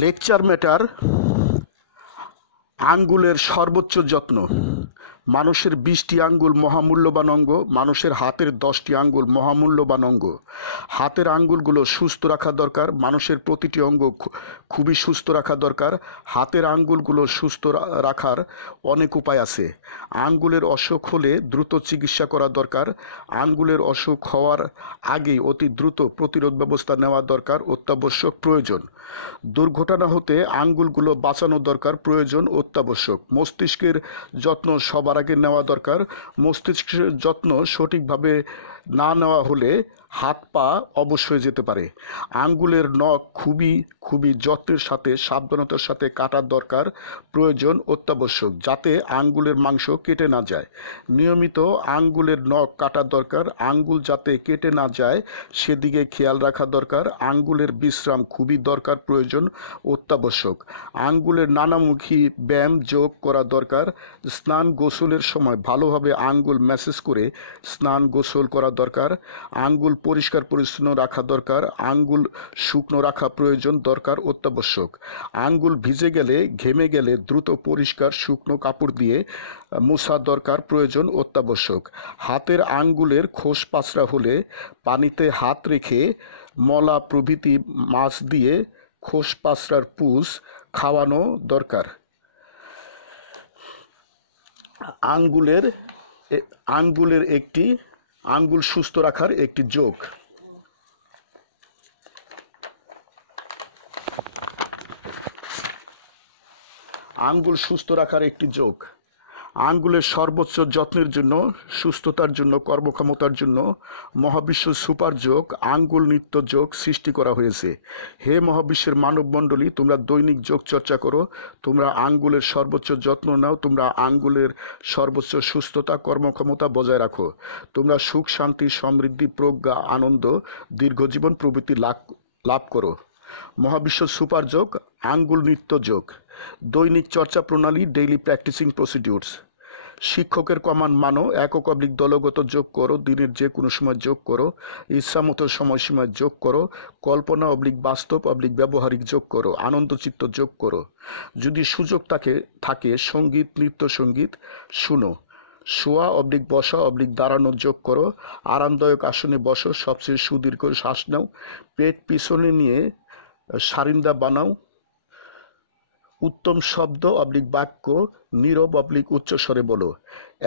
Lecture matter আঙ্গুলের সর্বোচ্চ যত্ন। মানুষের 20টি আঙ্গুল মহামূল্যবান অঙ্গ। মানুষের হাতের 10টি আঙ্গুল মহামূল্যবান অঙ্গ। হাতের আঙ্গুলগুলো সুস্থ রাখা দরকার। মানুষের প্রতিটি অঙ্গ খুবই সুস্থ রাখা দরকার। হাতের আঙ্গুলগুলো সুস্থ রাখার অনেক উপায় আছে। আঙ্গুলের অসুখ হলে দ্রুত চিকিৎসা করা দরকার। আঙ্গুলের অসুখ হওয়ার আগেই অতি দ্রুত প্রতিরোধ ব্যবস্থা নেওয়া দরকার, অত্যাবশ্যক, প্রয়োজন। দুর্ঘটনা হতে আঙ্গুলগুলো বাঁচানো দরকার, প্রয়োজন, অত্যাবশ্যক। মস্তিষ্কের যত্ন সবার আগে নেওয়া দরকার। মস্তিষ্কের যত্ন সঠিকভাবে না নেওয়া হলে হাত পা অবশ হয়ে যেতে পারে। আঙ্গুলের নখ খুবই যত্নের সাথে, সাবধানতার সাথে কাটা দরকার, প্রয়োজন, অত্যাবশ্যক, যাতে আঙ্গুলের মাংস কেটে না যায়। নিয়মিত আঙ্গুলের নখ কাটা দরকার। আঙ্গুল যাতে কেটে না যায় সেদিকে খেয়াল রাখা দরকার। আঙ্গুলের বিশ্রাম খুবই দরকার, প্রয়োজন, অত্যাবশ্যক। আঙ্গুলের নানামুখী ব্যায়াম যোগ করা দরকার। স্নান গোসলের সময় ভালোভাবে আঙ্গুল ম্যাসেজ করে স্নান গোসল করা দরকার। আঙ্গুল পরিষ্কার পরিচ্ছন্ন রাখা দরকার। আঙ্গুল শুকনো রাখা প্রয়োজন, দরকার, অত্যাবশ্যক। আঙ্গুল ভিজে গেলে, ঘেমে গেলে দ্রুত পরিষ্কার শুকনো কাপড় দিয়ে মোছা দরকার, প্রয়োজন, অত্যাবশ্যক। হাতের আঙ্গুলের খোস পাঁচড়া হলে পানিতে হাত রেখে মলা প্রভৃতি মাছ দিয়ে খোস পাঁচড়ার পুষ খাওয়ানো দরকার। আঙ্গুলের একটি আঙ্গুল সুস্থ রাখার একটি যোগ। আঙ্গুল সুস্থ রাখার একটি যোগ। আঙ্গুলের সর্বোচ্চ যত্নের জন্য, সুস্থতার জন্য, কর্মক্ষমতার জন্য মহাবিশ্ব সুপার যোগ, আঙ্গুল নিত্য যোগ সৃষ্টি করা হয়েছে। হে মহাবিশ্বের মানবমণ্ডলী, তোমরা দৈনিক যোগ চর্চা করো। তোমরা আঙ্গুলের সর্বোচ্চ যত্ন নাও। তোমরা আঙ্গুলের সর্বোচ্চ সুস্থতা, কর্মক্ষমতা বজায় রাখো। তোমরা সুখ, শান্তি, সমৃদ্ধি, প্রজ্ঞা, আনন্দ, দীর্ঘজীবন প্রভৃতি লাভ করো। মহাবিশ্ব সুপার যোগ, আঙ্গুল নিত্য যোগ। দৈনিক চর্চা প্রণালী, ডেইলি প্র্যাকটিসিং প্রসিডিউরস। শিক্ষকের কমান্ড মানো। একক অবলিক দলগত যোগ করো। দিনের যে কোনো সময় যোগ করো। ইচ্ছামতো সময়সীমায় যোগ করো। কল্পনা অবলিক বাস্তব অবলিক ব্যবহারিক যোগ করো। আনন্দচিত্ত যোগ করো। যদি সুযোগ থাকে সঙ্গীত, নৃত্য সঙ্গীত শুনো। শোয়া অবলিক বসা অবলিক দাঁড়ানো যোগ করো। আরামদায়ক আসনে বসো। সবচেয়ে সুদীর্ঘ শ্বাস নাও। পেট পিছনে নিয়ে সারিন্দা বানাও। উত্তম শব্দ অবলিক বাক্য নীরব অবলিক উচ্চস্বরে বলো।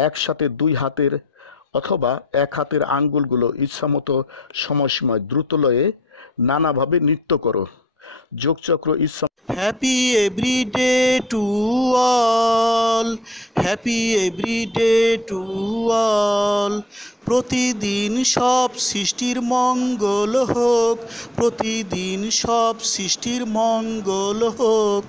একসাথে দুই হাতের অথবা এক হাতের আঙ্গুলগুলো ইচ্ছামতো সময়সীমায় দ্রুত লয়ে নানাভাবে নৃত্য করো। যোগচক্র ইচ্ছা। Happy everyday to all, happy everyday to all. প্রতিদিন সব সৃষ্টির মঙ্গল হোক, প্রতিদিন সব সৃষ্টির মঙ্গল হোক।